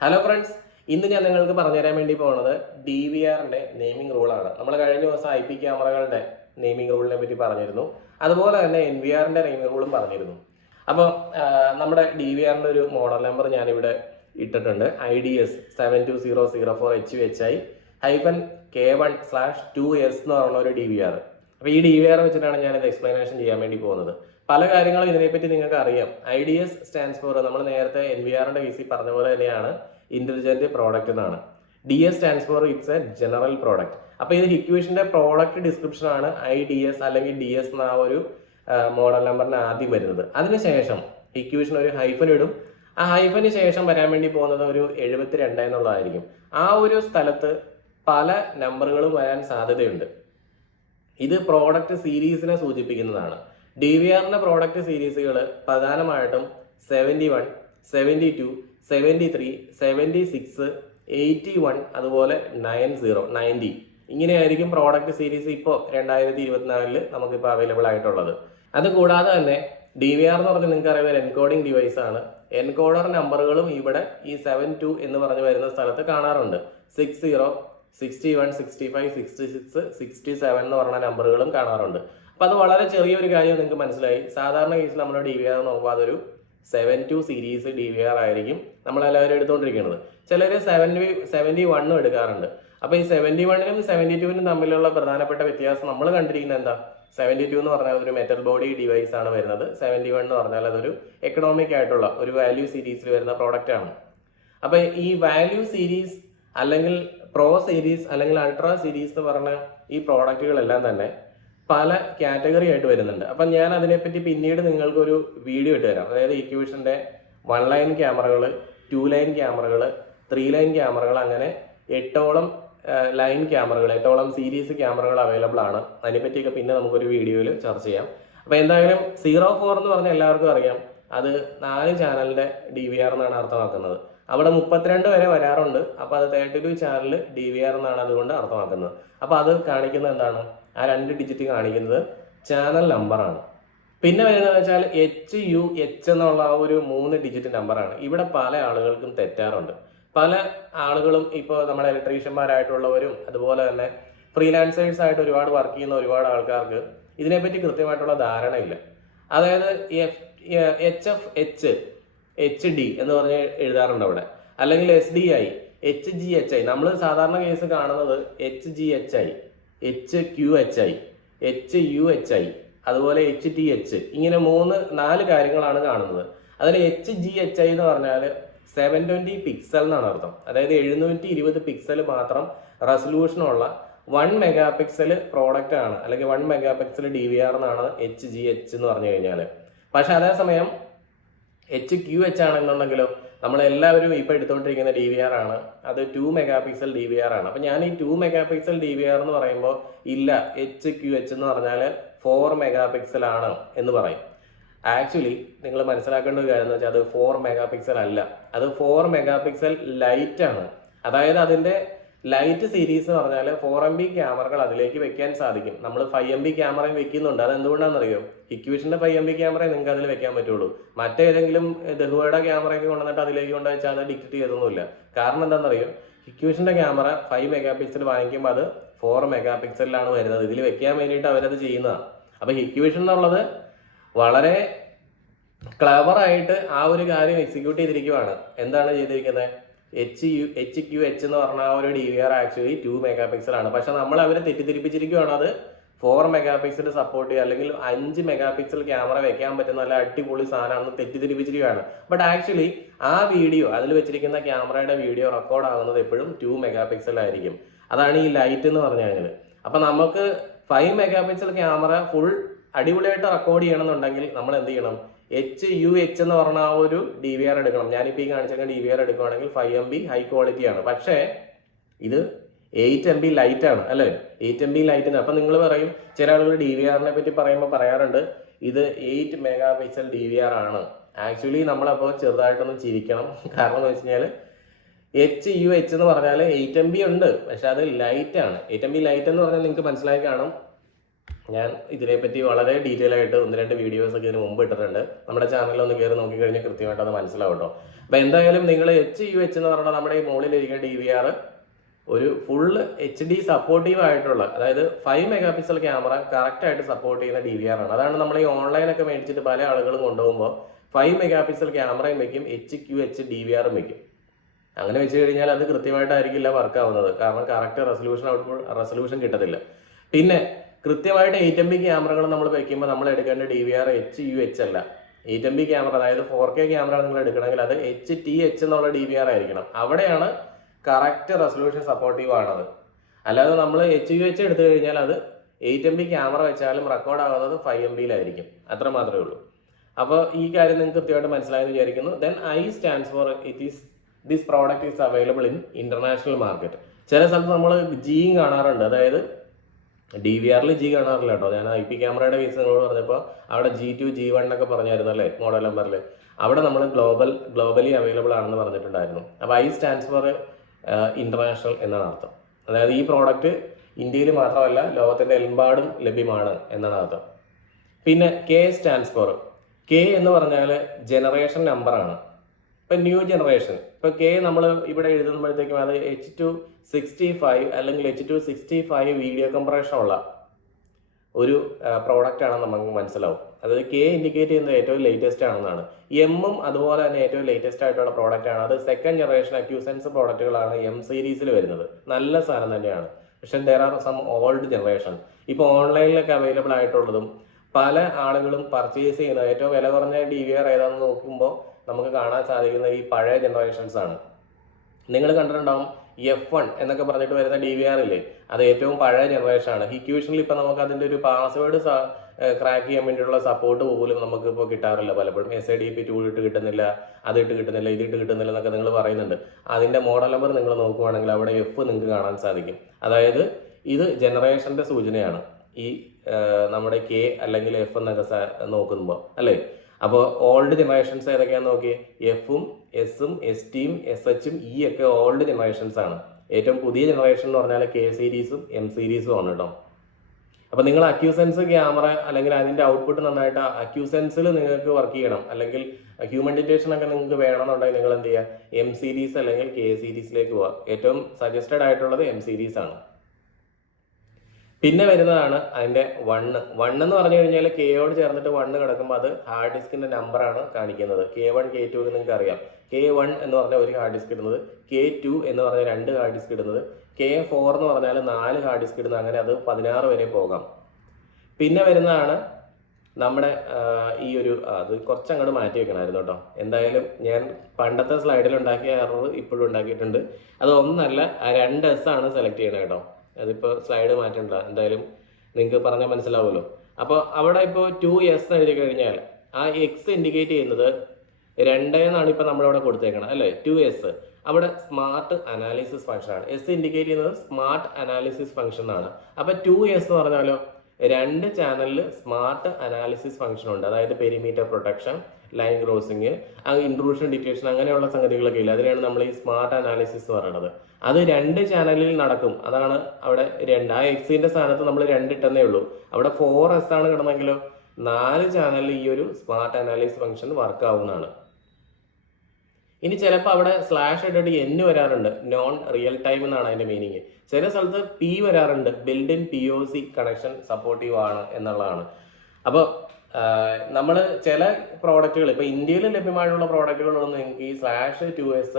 Hello friends, ഇന്ന് ഞാൻ നിങ്ങൾക്ക് പറഞ്ഞുതരാൻ വേണ്ടി പോകുന്നത് DVRന്റെ നെയിമിംഗ് റൂളാണ്. നമ്മൾ കഴിഞ്ഞ ദിവസം IP ക്യാമറകളുടെ നെയിമിംഗ് റൂളിനെ പറ്റി പറഞ്ഞിരുന്നു. അതുപോലെ തന്നെ NVRന്റെ നെയിമിംഗ് റൂളും പറഞ്ഞിരുന്നു. അപ്പോൾ നമ്മുടെ DVRന്റെ ഒരു മോഡൽ നമ്പർ ഞാനിവിടെ ഇട്ടിട്ടുണ്ട്. IDS 72004HUHI-K1/2S എന്ന് പറഞ്ഞ ഒരു DVR. അപ്പോൾ ഈ DVR വെച്ചിട്ടാണ് ഞാനിത് എക്സ്പ്ലനേഷൻ ചെയ്യാൻ വേണ്ടി പോകുന്നത്. പല കാര്യങ്ങളും ഇതിനെപ്പറ്റി നിങ്ങൾക്ക് അറിയാം. IDS സ്റ്റാൻഡ്സ് ഫോർ നമ്മൾ നേരത്തെ NVRന്റെ കേസിൽ പറഞ്ഞ പോലെ തന്നെയാണ് ഇന്റലിജന്റ് പ്രോഡക്റ്റ് എന്നാണ്. DS stands for it's A general product. അപ്പോൾ ഇത് ഹിക്വിഷന്റെ പ്രോഡക്റ്റ് ഡിസ്ക്രിപ്ഷൻ ആണ് IDS അല്ലെങ്കിൽ DS എന്ന ആ ഒരു മോഡൽ നമ്പറിന് ആദ്യം വരുന്നത്. അതിനുശേഷം ഹിക്വിഷൻ ഒരു ഹൈഫൻ ഇടും. ആ ഹൈഫന് ശേഷം വരാൻ വേണ്ടി പോകുന്നത് ഒരു 72 എന്നുള്ളതായിരിക്കും. ആ ഒരു സ്ഥലത്ത് പല നമ്പറുകളും വരാൻ സാധ്യതയുണ്ട്. ഇത് പ്രോഡക്റ്റ് സീരീസിനെ സൂചിപ്പിക്കുന്നതാണ്. DVRന്റെ പ്രോഡക്റ്റ് സീരീസുകൾ പ്രധാനമായിട്ടും 71, 72, 73, 76, 81 അതുപോലെ 90 ഇങ്ങനെയായിരിക്കും പ്രോഡക്റ്റ് സീരീസ് ഇപ്പോൾ 2024 നമുക്കിപ്പോൾ അവൈലബിൾ ആയിട്ടുള്ളത്. അതുകൂടാതെ തന്നെ DVR എന്ന് പറഞ്ഞാൽ നിങ്ങൾക്ക് അറിയാം എൻകോഡിംഗ് ഡിവൈസ് ആണ്. എൻകോഡർ നമ്പറുകളും ഇവിടെ ഈ 72 എന്ന് പറഞ്ഞു വരുന്ന സ്ഥലത്ത് കാണാറുണ്ട്. 60, 61, 65, 66, 67 എന്ന് പറഞ്ഞ നമ്പറുകളും കാണാറുണ്ട്. അപ്പോൾ അത് വളരെ ചെറിയൊരു കാര്യം നിങ്ങൾക്ക് മനസ്സിലായി. സാധാരണ കേസിൽ നമ്മുടെ DVR നോക്കുമ്പോൾ അതൊരു 72 സീരീസ് DVR ആയിരിക്കും നമ്മളെല്ലാവരും എടുത്തുകൊണ്ടിരിക്കുന്നത്. ചിലർ 71 എടുക്കാറുണ്ട്. അപ്പോൾ ഈ 71നും 72നും തമ്മിലുള്ള പ്രധാനപ്പെട്ട വ്യത്യാസം നമ്മൾ കണ്ടിരിക്കുന്നത് എന്താ? 72 എന്ന് പറഞ്ഞാൽ ഒരു മെറ്റൽ ബോഡി ഡിവൈസ് ആണ് വരുന്നത്. 71 എന്ന് പറഞ്ഞാൽ അതൊരു എക്കണോമിക് ആയിട്ടുള്ള ഒരു വാല്യൂ സീരീസിൽ വരുന്ന പ്രോഡക്റ്റ് ആണ്. അപ്പോൾ ഈ വാല്യൂ സീരീസ് അല്ലെങ്കിൽ പ്രോ സീരീസ് അല്ലെങ്കിൽ അൾട്രാ സീരീസ് എന്ന് പറഞ്ഞ ഈ പ്രോഡക്റ്റുകളെല്ലാം തന്നെ പല കാറ്റഗറി ആയിട്ട് വരുന്നുണ്ട്. അപ്പം ഞാൻ അതിനെപ്പറ്റി പിന്നീട് നിങ്ങൾക്കൊരു വീഡിയോ ഇട്ട് തരാം. അതായത് ഇക്വിഷൻ്റെ 1 ലൈൻ ക്യാമറകൾ, 2 ലൈൻ ക്യാമറകൾ, 3 ലൈൻ ക്യാമറകൾ, അങ്ങനെ 8ഓളം ലൈൻ ക്യാമറകൾ, 8ഓളം സീരീസ് ക്യാമറകൾ അവൈലബിൾ ആണ്. അതിനെപ്പറ്റിയൊക്കെ പിന്നെ നമുക്കൊരു വീഡിയോയിൽ ചർച്ച ചെയ്യാം. അപ്പോൾ എന്തായാലും 04 എന്ന് പറഞ്ഞാൽ എല്ലാവർക്കും അറിയാം, അത് 4 ചാനലിൻ്റെ DVR എന്നാണ് അർത്ഥമാക്കുന്നത്. അവിടെ 32 വരെ വരാറുണ്ട്. അപ്പോൾ അത് 32 ചാനൽ DVR എന്നാണ് അതുകൊണ്ട് അർത്ഥമാക്കുന്നത്. അപ്പോൾ അത് കാണിക്കുന്നത് എന്താണ്? ആ 2 ഡിജിറ്റ് കാണിക്കുന്നത് ചാനൽ നമ്പറാണ്. പിന്നെ വരുന്നത് വെച്ചാൽ HUH എന്നുള്ള ആ ഒരു 3 ഡിജിറ്റ് നമ്പറാണ്. ഇവിടെ പല ആളുകൾക്കും തെറ്റാറുണ്ട്. പല ആളുകളും ഇപ്പോൾ നമ്മുടെ ഇലക്ട്രീഷ്യന്മാരായിട്ടുള്ളവരും അതുപോലെ തന്നെ ഫ്രീലാൻസേഴ്സ് ആയിട്ട് ഒരുപാട് വർക്ക് ചെയ്യുന്ന ഒരുപാട് ആൾക്കാർക്ക് ഇതിനെപ്പറ്റി കൃത്യമായിട്ടുള്ള ധാരണയില്ല. അതായത് HFH, HD എന്ന് പറഞ്ഞ് എഴുതാറുണ്ട് അവിടെ, അല്ലെങ്കിൽ SDI, HGHI. നമ്മൾ സാധാരണ കേസ് കാണുന്നത് HGHI, HQHI, HUHI അതുപോലെ HTH, ഇങ്ങനെ 4 കാര്യങ്ങളാണ് കാണുന്നത്. അതിൽ HGHI എന്ന് പറഞ്ഞാൽ 720 പിക്സൽ എന്നാണ് അർത്ഥം. അതായത് 720 പിക്സൽ മാത്രം റെസൊല്യൂഷനുള്ള 1 മെഗാ പിക്സൽ പ്രോഡക്റ്റ് ആണ്, അല്ലെങ്കിൽ 1 മെഗാ പിക്സൽ DVR എന്നാണ് HGH എന്ന് പറഞ്ഞു കഴിഞ്ഞാൽ. പക്ഷെ അതേസമയം HQH ആണെന്നുണ്ടെങ്കിലോ നമ്മളെല്ലാവരും ഇപ്പോൾ എടുത്തുകൊണ്ടിരിക്കുന്ന DVR ആണ്, അത് 2 മെഗാ പിക്സൽ DVR ആണ്. അപ്പം ഞാൻ ഈ 2 മെഗാ പിക്സൽ DVR എന്ന് പറയുമ്പോൾ ഇല്ല, HQH എന്ന് പറഞ്ഞാൽ 4 മെഗാ പിക്സൽ ആണ് എന്ന് പറയും. ആക്ച്വലി നിങ്ങൾ മനസ്സിലാക്കേണ്ട ഒരു കാര്യം എന്ന് വെച്ചാൽ അത് 4 മെഗാ പിക്സൽ അല്ല, അത് 4 മെഗാ പിക്സൽ ലൈറ്റ് ആണ്. അതായത് അതിൻ്റെ ലൈറ്റ് സീരീസ് എന്ന് പറഞ്ഞാൽ 4MB ക്യാമറകൾ അതിലേക്ക് വെക്കാൻ സാധിക്കും. നമ്മൾ 5MB ക്യാമറയും വെക്കുന്നുണ്ട്. അതെന്തുകൊണ്ടാണെന്നറിയോ? ഇക്വിഷൻ്റെ 5MB ക്യാമറയും നിങ്ങൾക്ക് അതിൽ വെക്കാൻ പറ്റുള്ളൂ. മറ്റേതെങ്കിലും ദഹുവയുടെ ക്യാമറയൊക്കെ കൊണ്ടുവന്നിട്ട് അതിലേക്ക് കൊണ്ടുവച്ചാൽ അത് ഡിക്റ്റേറ്റ് ചെയ്തൊന്നുമില്ല. കാരണം എന്താണെന്നറിയോ? ഇക്വിഷൻ്റെ ക്യാമറ 5 മെഗാ പിക്സൽ വാങ്ങിക്കുമ്പോൾ അത് 4 മെഗാ പിക്സലിലാണ് വരുന്നത്. ഇതിൽ വെക്കാൻ വേണ്ടിയിട്ട് അവരത് ചെയ്യുന്നതാണ്. അപ്പോൾ ഇക്വിഷൻ എന്നുള്ളത് വളരെ ക്ലവറായിട്ട് ആ ഒരു കാര്യം എക്സിക്യൂട്ട് ചെയ്തിരിക്കുകയാണ്. എന്താണ് ചെയ്തിരിക്കുന്നത്? HQH എന്ന് പറഞ്ഞ ആ ഒരു DVR ആക്ച്വലി 2 മെഗാ പിക്സൽ ആണ്. പക്ഷെ നമ്മൾ അവരെ തെറ്റിദ്ധരിപ്പിച്ചിരിക്കുകയാണ്. അത് 4 മെഗാ പിക്സൽ സപ്പോർട്ട് ചെയ്യുക അല്ലെങ്കിൽ 5 മെഗാ പിക്സൽ ക്യാമറ വെക്കാൻ പറ്റുന്ന നല്ല അടിപൊളി സാധനമാണെന്ന് തെറ്റിദ്ധരിപ്പിച്ചിരിക്കുകയാണ്. ബട്ട് ആക്ച്വലി ആ വീഡിയോ, അതിൽ വെച്ചിരിക്കുന്ന ക്യാമറയുടെ വീഡിയോ റെക്കോർഡ് ആകുന്നത് എപ്പോഴും 2 മെഗാ പിക്സൽ ആയിരിക്കും. അതാണ് ഈ ലൈറ്റ് എന്ന് പറഞ്ഞു കഴിഞ്ഞാൽ. അപ്പം നമുക്ക് 5 മെഗാ പിക്സൽ ക്യാമറ ഫുൾ അടിപൊളിയായിട്ട് റെക്കോർഡ് ചെയ്യണമെന്നുണ്ടെങ്കിൽ നമ്മൾ എന്ത് ചെയ്യണം? HUH എന്ന് പറഞ്ഞ ആ ഒരു DVR എടുക്കണം. ഞാനിപ്പോൾ ഈ കാണിച്ചിരിക്കുന്ന DVR എടുക്കുകയാണെങ്കിൽ 5MB ഹൈ ക്വാളിറ്റി ആണ്. പക്ഷേ ഇത് 8MB ലൈറ്റ് ആണ്, അല്ലേ? 8MB ലൈറ്റിന്. അപ്പം നിങ്ങൾ പറയും, ചില ആളുകൾ DVRനെ പറ്റി പറയുമ്പോൾ പറയാറുണ്ട് ഇത് 8 മെഗാ പിക്സൽ DVR ആണ്. ആക്ച്വലി നമ്മളപ്പോൾ ചെറുതായിട്ടൊന്ന് ചിരിക്കണം. കാരണം എന്ന് വെച്ച് കഴിഞ്ഞാൽ HUH എന്ന് പറഞ്ഞാൽ 8MB ഉണ്ട്, പക്ഷെ അത് ലൈറ്റ് ആണ്. 8MB ലൈറ്റ് എന്ന് പറഞ്ഞാൽ നിങ്ങൾക്ക് മനസ്സിലായി കാണും, ഞാൻ ഇതിനെപ്പറ്റി വളരെ ഡീറ്റെയിൽ ആയിട്ട് 1-2 വീഡിയോസൊക്കെ ഇതിന് മുമ്പ് ഇട്ടിട്ടുണ്ട്. നമ്മുടെ ചാനലിൽ ഒന്ന് കയറി നോക്കിക്കഴിഞ്ഞാൽ കൃത്യമായിട്ട് അത് മനസ്സിലാവും കേട്ടോ. അപ്പോൾ എന്തായാലും നിങ്ങൾ HUH എന്ന് പറഞ്ഞാൽ നമ്മുടെ ഈ മുകളിലിരിക്കുന്ന DVR ഒരു ഫുള്ള് HD സപ്പോർട്ടീവ് ആയിട്ടുള്ള, അതായത് 5 മെഗാ പിക്സൽ ക്യാമറ കറക്റ്റായിട്ട് സപ്പോർട്ട് ചെയ്യുന്ന DVR ആണ്. അതാണ് നമ്മൾ ഈ ഓൺലൈനൊക്കെ മേടിച്ചിട്ട് പല ആളുകളും കൊണ്ടുപോകുമ്പോൾ 5 മെഗാ പിക്സൽ ക്യാമറയും വെക്കും, HQH DVR വെക്കും. അങ്ങനെ വെച്ച് കഴിഞ്ഞാൽ അത് കൃത്യമായിട്ടായിരിക്കില്ല വർക്ക് ആവുന്നത്. കാരണം കറക്റ്റ് റെസൊല്യൂഷൻ കിട്ടത്തില്ല. പിന്നെ കൃത്യമായിട്ട് 8MP ക്യാമറകൾ നമ്മൾ വെക്കുമ്പോൾ നമ്മൾ എടുക്കേണ്ട DVR HUH അല്ല. 8MP ക്യാമറ, അതായത് 4K ക്യാമറ നിങ്ങൾ എടുക്കണമെങ്കിൽ അത് HTH എന്നുള്ള DVR ആയിരിക്കണം. അവിടെയാണ് കറക്റ്റ് റെസൊല്യൂഷൻ സപ്പോർട്ടീവ് ആണത്. അല്ലാതെ നമ്മൾ HUH എടുത്തു കഴിഞ്ഞാൽ അത് 8MP ക്യാമറ വെച്ചാലും റെക്കോർഡ് ആവുന്നത് 5MBയിലായിരിക്കും. അത്ര മാത്രമേ ഉള്ളൂ. അപ്പോൾ ഈ കാര്യം നിങ്ങൾക്ക് കൃത്യമായിട്ട് മനസ്സിലായെന്ന് വിചാരിക്കുന്നു. Then I stands for this product is available in international market. ചില സ്ഥലത്ത് നമ്മൾ ജിയും കാണാറുണ്ട്, അതായത് DVRൽ G കാണാറില്ല കേട്ടോ. ഞാൻ IP ക്യാമറയുടെ കേസ് നിങ്ങളോട് പറഞ്ഞപ്പോൾ അവിടെ G2 G1 എന്നൊക്കെ പറഞ്ഞായിരുന്നു അല്ലേ മോഡൽ നമ്പറിൽ. അവിടെ നമ്മൾ ഗ്ലോബലി അവൈലബിൾ ആണെന്ന് പറഞ്ഞിട്ടുണ്ടായിരുന്നു. അപ്പോൾ I stands for ഇന്റർനാഷണൽ എന്നാണ് അർത്ഥം. അതായത് ഈ പ്രോഡക്റ്റ് ഇന്ത്യയിൽ മാത്രമല്ല ലോകത്തിൻ്റെ എമ്പാടും ലഭ്യമാണ് എന്നാണ് അർത്ഥം. പിന്നെ K stands for, K എന്ന് പറഞ്ഞാൽ ജനറേഷൻ നമ്പറാണ്. ഇപ്പം ന്യൂ ജനറേഷൻ, ഇപ്പോൾ K നമ്മൾ ഇവിടെ എഴുതുമ്പോഴത്തേക്കും അത് H265 അല്ലെങ്കിൽ H265 വീഡിയോ കംപ്രഷൻ ഉള്ള ഒരു പ്രോഡക്റ്റ് ആണെന്ന് നമുക്ക് മനസ്സിലാവും. അതായത് K ഇൻഡിക്കേറ്റ് ചെയ്യുന്നത് ഏറ്റവും ലേറ്റസ്റ്റ് ആണെന്നാണ്. M അതുപോലെ തന്നെ ഏറ്റവും ലേറ്റസ്റ്റ് ആയിട്ടുള്ള പ്രോഡക്റ്റ് ആണ്. അത് സെക്കൻഡ് ജനറേഷൻ അക്യൂസെൻസ് പ്രോഡക്റ്റുകളാണ് M സീരീസിൽ വരുന്നത്. നല്ല സാധനം തന്നെയാണ്. പക്ഷെ there are some old generation. ഇപ്പോൾ ഓൺലൈനിലൊക്കെ അവൈലബിൾ ആയിട്ടുള്ളതും പല ആളുകളും പർച്ചേസ് ചെയ്യുന്നത് ഏറ്റവും വില കുറഞ്ഞ DVR ഏതാണെന്ന് നോക്കുമ്പോൾ നമുക്ക് കാണാൻ സാധിക്കുന്ന ഈ പഴയ ജനറേഷൻസ് ആണ്. നിങ്ങൾ കണ്ടിട്ടുണ്ടാവും F1 എന്നൊക്കെ പറഞ്ഞിട്ട് വരുന്ന DVR ഇല്ലേ, അത് ഏറ്റവും പഴയ ജനറേഷൻ ആണ്. ഹിക്യൂഷനിൽ ഇപ്പം നമുക്ക് അതിൻ്റെ ഒരു പാസ്വേഡ് ക്രാക്ക് ചെയ്യാൻ വേണ്ടിയിട്ടുള്ള സപ്പോർട്ട് പോലും നമുക്ക് ഇപ്പോൾ കിട്ടാറില്ല. പലപ്പോഴും SIDP ടൂൾ ഇട്ട് കിട്ടുന്നില്ല, അതിട്ട് കിട്ടുന്നില്ല, ഇതിട്ട് കിട്ടുന്നില്ല എന്നൊക്കെ നിങ്ങൾ പറയുന്നുണ്ട്. അതിൻ്റെ മോഡൽ നമ്പർ നിങ്ങൾ നോക്കുവാണെങ്കിൽ അവിടെ F നിങ്ങൾക്ക് കാണാൻ സാധിക്കും. അതായത് ഇത് ജനറേഷൻ്റെ സൂചനയാണ് ഈ നമ്മുടെ K അല്ലെങ്കിൽ F എന്നൊക്കെ നോക്കുമ്പോൾ അല്ലേ. അപ്പോൾ ഓൾഡ് ജനറേഷൻസ് ഏതൊക്കെയാണെന്ന് നോക്കി, Fഉം Sഉം STയും SHഉം E ഒക്കെ ഓൾഡ് ജനറേഷൻസ് ആണ്. ഏറ്റവും പുതിയ ജനറേഷൻ എന്ന് പറഞ്ഞാൽ K സീരീസും M സീരീസും ആണ് കേട്ടോ. അപ്പോൾ നിങ്ങൾ അക്യൂസെൻസ് ക്യാമറ അല്ലെങ്കിൽ അതിൻ്റെ ഔട്ട്പുട്ട് നന്നായിട്ട് അക്യൂസെൻസിൽ നിങ്ങൾക്ക് വർക്ക് ചെയ്യണം, അല്ലെങ്കിൽ ഹ്യൂമൻ ഡിറ്റക്ഷൻ ഒക്കെ നിങ്ങൾക്ക് വേണമെന്നുണ്ടെങ്കിൽ നിങ്ങൾ എന്ത് ചെയ്യുക, M സീരീസ് അല്ലെങ്കിൽ K സീരീസിലേക്ക് പോവുക. ഏറ്റവും സജസ്റ്റഡ് ആയിട്ടുള്ളത് M സീരീസ് ആണ്. പിന്നെ വരുന്നതാണ് അതിൻ്റെ 1 എന്ന് പറഞ്ഞു കഴിഞ്ഞാൽ Kയോട് ചേർന്നിട്ട് 1 കിടക്കുമ്പോൾ അത് ഹാർഡ് ഡിസ്കിൻ്റെ നമ്പറാണ് കാണിക്കുന്നത്. K1 K2 എന്ന് നിങ്ങൾക്ക് അറിയാം. K1 എന്ന് പറഞ്ഞാൽ ഒരു ഹാർഡ് ഡിസ്ക് ഇടുന്നത്, K2 എന്ന് പറഞ്ഞാൽ 2 ഹാർഡ് ഡിസ്ക് ഇടുന്നത്, K4 എന്ന് പറഞ്ഞാൽ 4 ഹാർഡ് ഡിസ്ക് ഇടുന്നത്. അങ്ങനെ അത് 16 വരെ പോകാം. പിന്നെ വരുന്നതാണ് നമ്മുടെ ഈ ഒരു അത് കുറച്ചങ്ങോട്ട് മാറ്റി വെക്കണമായിരുന്നു കേട്ടോ. എന്തായാലും ഞാൻ പണ്ടത്തെ സ്ലൈഡിൽ ഉണ്ടാക്കിയ എറർ ഇപ്പോഴും ഉണ്ടാക്കിയിട്ടുണ്ട്. അത് ഒന്നല്ല, 2S ആണ് സെലക്ട് ചെയ്യണത് കേട്ടോ. അതിപ്പോൾ സ്ലൈഡ് മാറ്റണ്ട, എന്തായാലും നിങ്ങൾക്ക് പറഞ്ഞാൽ മനസ്സിലാവുമല്ലോ. അപ്പോൾ അവിടെ ഇപ്പോൾ 2S എഴുതി കഴിഞ്ഞാൽ ആ X ഇൻഡിക്കേറ്റ് ചെയ്യുന്നത് 2 എന്നാണ് ഇപ്പോൾ നമ്മളിവിടെ കൊടുത്തേക്കണം അല്ലേ, 2S. അവിടെ സ്മാർട്ട് അനാലിസിസ് ഫംഗ്ഷൻ ആണ്. S ഇൻഡിക്കേറ്റ് ചെയ്യുന്നത് സ്മാർട്ട് അനാലിസിസ് ഫംഗ്ഷൻ ആണ്. അപ്പോൾ 2S എന്ന് പറഞ്ഞാലോ 2 ചാനലിൽ സ്മാർട്ട് അനാലിസിസ് ഫംഗ്ഷൻ ഉണ്ട്. അതായത് perimeter protection, line crossing, intrusion detection, അങ്ങനെയുള്ള സംഗതികളൊക്കെ ഇല്ല. അതിനാണ് നമ്മൾ ഈ സ്മാർട്ട് അനാലിസിസ് എന്ന് പറയുന്നത്. അത് 2 ചാനലിൽ നടക്കും. അതാണ് അവിടെ 2. ആ Xന്റെ സ്ഥാനത്ത് നമ്മൾ 2 ഇട്ടെന്നേ ഉള്ളൂ. അവിടെ 4S ആണ് കിടന്നെങ്കിലോ 4 ചാനലിൽ ഈ ഒരു സ്മാർട്ട് അനാലിസിസ് ഫംഗ്ഷൻ വർക്ക് ആവുന്നതാണ്. ഇനി ചിലപ്പോൾ അവിടെ സ്ലാഷ് ഇട്ടിട്ട് N വരാറുണ്ട്, നോൺ റിയൽ ടൈം എന്നാണ് അതിൻ്റെ മീനിങ്. ചില സ്ഥലത്ത് P വരാറുണ്ട്, build in POC connection supportive ആണ് എന്നുള്ളതാണ്. അപ്പോൾ നമ്മൾ ചില പ്രോഡക്റ്റുകൾ ഇപ്പോൾ ഇന്ത്യയിൽ ലഭ്യമായിട്ടുള്ള പ്രോഡക്റ്റുകളൊന്നും നിങ്ങൾക്ക് ഈ /2S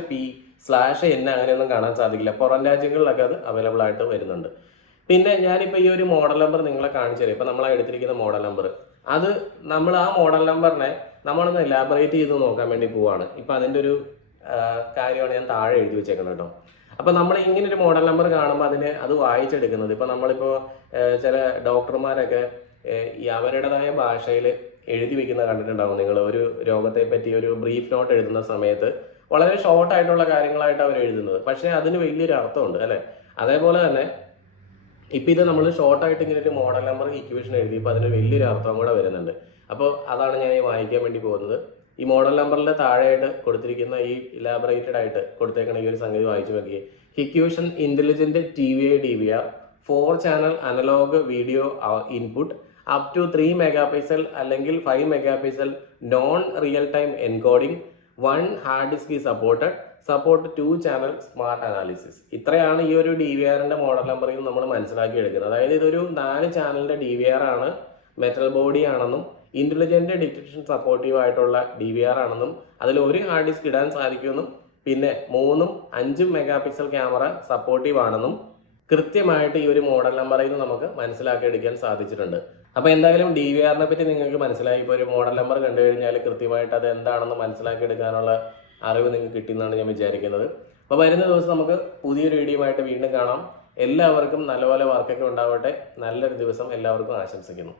/P/N അങ്ങനെയൊന്നും കാണാൻ സാധിക്കില്ല. പുറം രാജ്യങ്ങളിലൊക്കെ അത് അവൈലബിൾ ആയിട്ട് വരുന്നുണ്ട്. പിന്നെ ഞാനിപ്പോൾ ഈ ഒരു മോഡൽ നമ്പർ നിങ്ങളെ കാണിച്ചു തരാം. ഇപ്പോൾ നമ്മൾ എടുത്തിരിക്കുന്ന മോഡൽ നമ്പർ, അത് നമ്മൾ ആ മോഡൽ നമ്പറിനെ നമ്മളൊന്ന് എലാബറേറ്റ് ചെയ്ത് നോക്കാൻ വേണ്ടി പോവാണ്. ഇപ്പം അതിൻ്റെ ഒരു കാര്യമാണ് ഞാൻ താഴെ എഴുതി വെച്ചേക്കുന്നത് കേട്ടോ. അപ്പോൾ നമ്മൾ ഇങ്ങനെ ഒരു മോഡൽ നമ്പർ കാണുമ്പോൾ അത് വായിച്ചെടുക്കുന്നത്, ഇപ്പോൾ നമ്മളിപ്പോൾ ചില ഡോക്ടർമാരൊക്കെ അവരുടേതായ ഭാഷയിൽ എഴുതി വെക്കുന്നത് കണ്ടിട്ടുണ്ടാകും നിങ്ങൾ. ഒരു രോഗത്തെ പറ്റി ഒരു ബ്രീഫ് നോട്ട് എഴുതുന്ന സമയത്ത് വളരെ ഷോർട്ടായിട്ടുള്ള കാര്യങ്ങളായിട്ട് അവർ എഴുതുന്നത്, പക്ഷേ അതിന് വലിയൊരു അർത്ഥമുണ്ട് അല്ലേ. അതേപോലെ തന്നെ ഇപ്പം ഇത് നമ്മൾ ഷോർട്ടായിട്ട് ഇങ്ങനെ ഒരു മോഡൽ നമ്പർ ഇക്വേഷൻ എഴുതിയപ്പോൾ അതിന് വലിയൊരു അർത്ഥം കൂടെ വരുന്നുണ്ട്. അപ്പോൾ അതാണ് ഞാൻ ഈ വായിക്കാൻ വേണ്ടി പോകുന്നത്. ഈ മോഡൽ നമ്പറിൻ്റെ താഴെയായിട്ട് കൊടുത്തിരിക്കുന്ന ഈ ഇലാബറേറ്റഡ് ആയിട്ട് കൊടുത്തേക്കണ ഈ ഒരു സംഗതി വായിച്ചു നോക്കിയേ. Hikvision intelligent TVI DVR 4 channel analogue video input, up to 3 megapixel അല്ലെങ്കിൽ 5 megapixel non real time encoding, 1 hard disk support 2 channel smart analysis. ഇത്രയാണ് ഈ ഒരു DVRന്റെ മോഡൽ നമ്പറിൽ നിന്ന് നമ്മൾ മനസ്സിലാക്കി എടുക്കുന്നത്. അതായത് ഇതൊരു 4 ചാനലിന്റെ DVR ആണ്, മെറ്റൽ ബോഡി ആണെന്നും ഇന്റലിജന്റ് ഡിറ്റക്ഷൻ സപ്പോർട്ടീവ് ആയിട്ടുള്ള DVR ആണെന്നും അതിൽ ഒരു ഹാർഡ് ഡിസ്ക് ഇടാൻ സാധിക്കുമെന്നും പിന്നെ 3ഉം 5ഉം മെഗാ പിക്സൽ ക്യാമറ സപ്പോർട്ടീവ് ആണെന്നും കൃത്യമായിട്ട് ഈ ഒരു മോഡൽ നമ്പറിൽ നിന്ന് നമുക്ക് മനസ്സിലാക്കി എടുക്കാൻ സാധിച്ചിട്ടുണ്ട്. അപ്പോൾ എന്തായാലും DVRനെ പറ്റി നിങ്ങൾക്ക് മനസ്സിലായി. ഇപ്പോൾ ഒരു മോഡൽ നമ്പർ കണ്ടു കഴിഞ്ഞാൽ കൃത്യമായിട്ട് അത് എന്താണെന്ന് മനസ്സിലാക്കി എടുക്കാനുള്ള അറിവ് നിങ്ങൾക്ക് കിട്ടുമെന്നാണ് ഞാൻ വിചാരിക്കുന്നത്. അപ്പോൾ വരുന്ന ദിവസം നമുക്ക് പുതിയൊരു വീഡിയോ ആയിട്ട് വീണ്ടും കാണാം. എല്ലാവർക്കും നല്ലപോലെ വർക്കൊക്കെ ഉണ്ടാവട്ടെ. നല്ലൊരു ദിവസം എല്ലാവർക്കും ആശംസിക്കുന്നു.